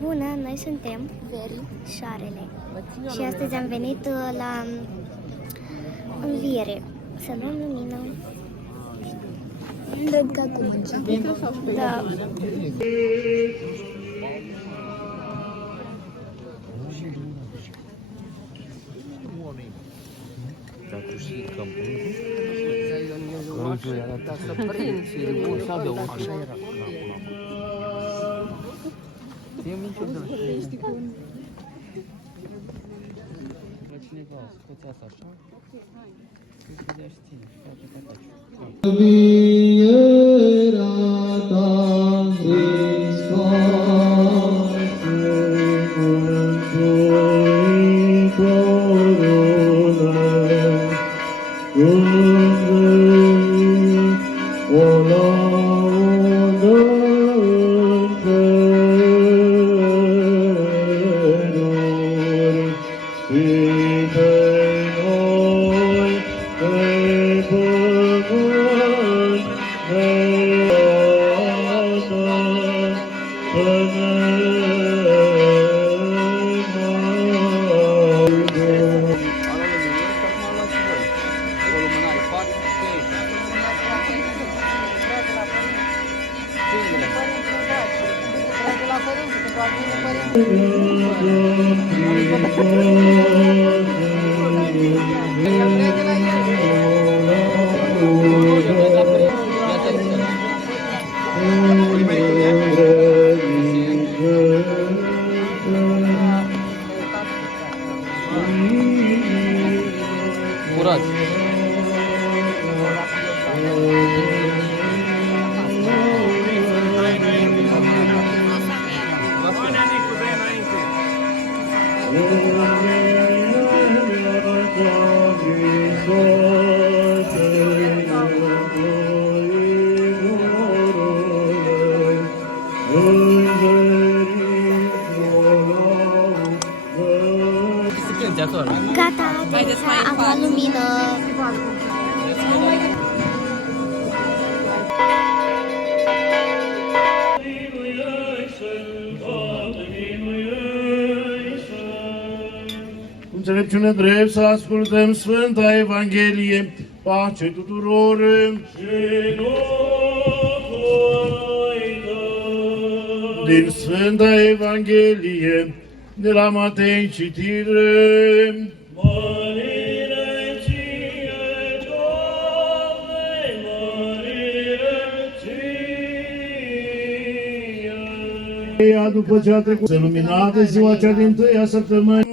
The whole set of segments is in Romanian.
Bună, noi suntem Veri Șarele și astăzi am venit la înviere să luăm lumină. Cred că acum începe. Da. Dar tu știi că Călugul era să prinzi, așa de așa era acolo. E niciodată. La cineva, scoți asta așa. Și să dea și ține. Face tataci. Vierea ta, Curați. Gata, am luat lumină. Înțelepciune drept să ascultăm Sfânta Evanghelie, pace tuturor. Din Sfânta Evanghelie de la Matei citire. După ce a trecut luminată ziua cea dintâia săptămână,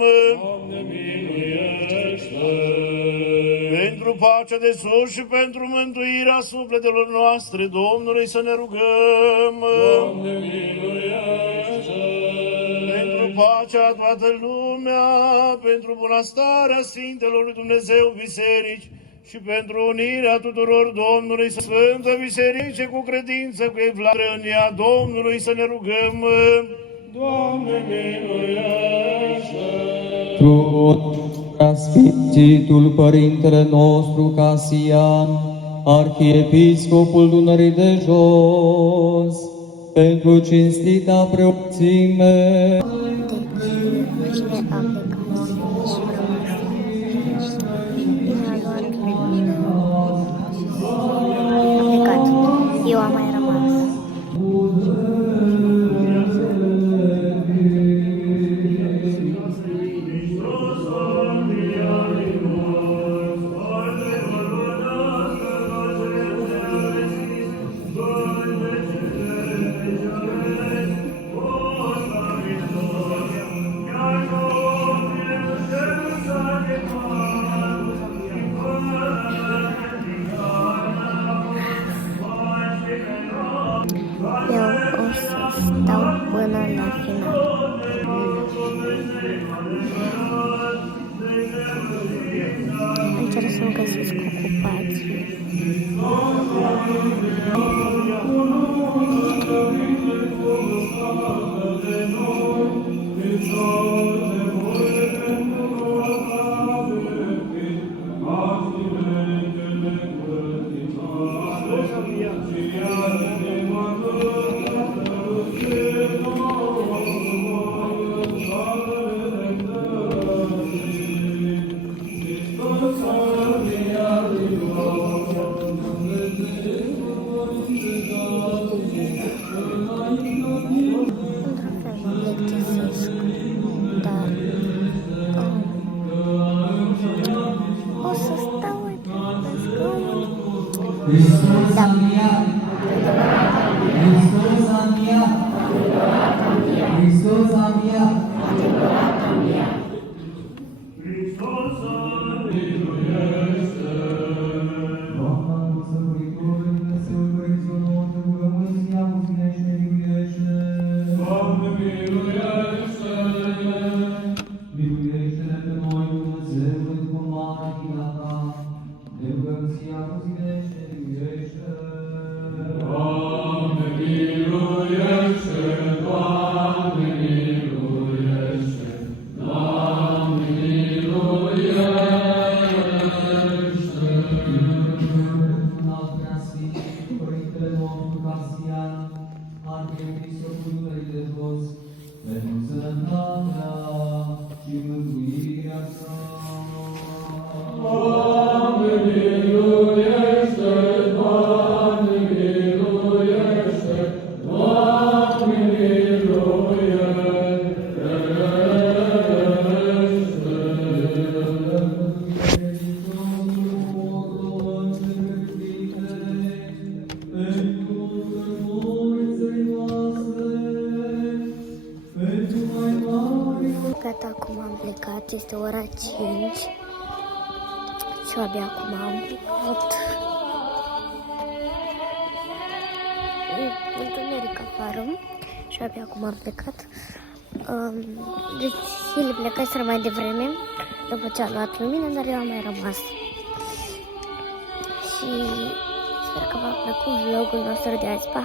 pentru pacea de sus și pentru mântuirea sufletelor noastre, Domnului să ne rugăm. Doamne, miluiește! Pentru pacea toată lumea, pentru bunăstarea Sfintelor lui Dumnezeu biserici și pentru unirea tuturor Domnului, Sfântă Biserice cu credință, cu evlavie în ea, Domnului să ne rugăm. Doamne, miluiește! Tu, Sfințitul Părintele nostru Casian, Arhiepiscopul Dunării de Jos, pentru cinstita preoțime, Eu am mai rămas. Eu o să stau până la final. Încerc să-mi găsesc ocupații. Hristos a înviat! Hristos a înviat! Hristos a înviat! Doamne, Sărbăritor, Dumnezeul Părinților noștri, rugămânți, ia cu tine și ne miluiește. Doamne, miluiește! Miluiește-ne pe noi, Dumnezeul, după mare china ta, ne rugăm ți ia cu tine și ne miluiește. Doamne, miluiește! Doamne, miluiește! Doamne, miluiește! Părintele nostru Casian, Arhiepiscopul Dunării de Jos, pentru sănătatea și mântuirea sa. Doamne, miluiește! Doamne, miluiește! Doamne, Gata, acum am plecat, este ora 5 și abia acum am plecat. Întuneric afară și abia acum am plecat. Deci el plecaseră mai devreme, după ce a luat lumină, dar eu am mai rămas. Și sper că v-a plăcut vlogul nostru de azi. Pa!